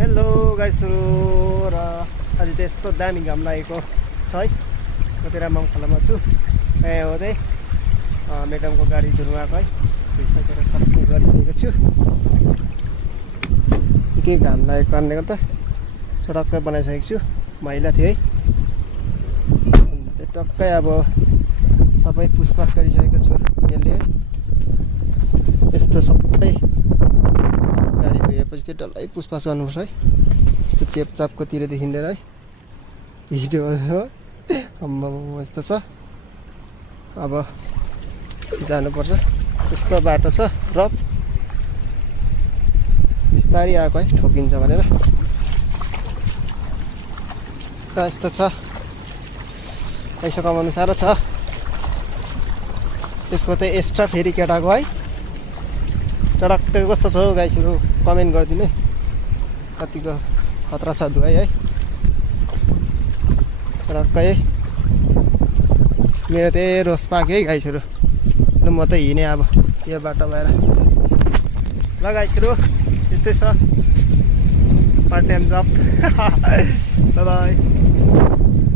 Hello गाइसहरू र आज चाहिँ यस्तो दामी घाम लागेको छ है। म तेरा मङखलामा छु। यहाँ हो चाहिँ म्याडमको गाडी धुनु आएको है। धुइसकेर सबै गरिसकेको छु। के घाम लागेको कारणले गर्दा सडक्कै बनाइसकेको छु। मैला थियो है। अन्त टक्कै अब सबै पुसपास गरिसकेको छु यसले है। यस्तो सबै गाडी धोएपछि त्यो डल्लै पुसपास गर्नुपर्छ है। यस्तो चेपचापको तिर देखिँदैन है। हिजो हो यस्तो छ। अब जानुपर्छ। यस्तो बाटो छ रफ बिस्तारै आएको है, ठोकिन्छ भनेर यस्तो छ। पैसा कमाउनु साह्रो छ। त्यसको चाहिँ एक्स्ट्रा फेरि केटाको है। चडक्कै कस्तो छ हौ गाइसहरू कमेन्ट गरिदिनु है। कतिको खतरा छ धुवाई है। चडक्कै मेरो त्यही रोस पाक्यो है गाइसहरू। ल म त हिँडेँ अब यो बाटो भएर। ल गाइसहरू यस्तै छ पार्ट टाइम जब। Bye by.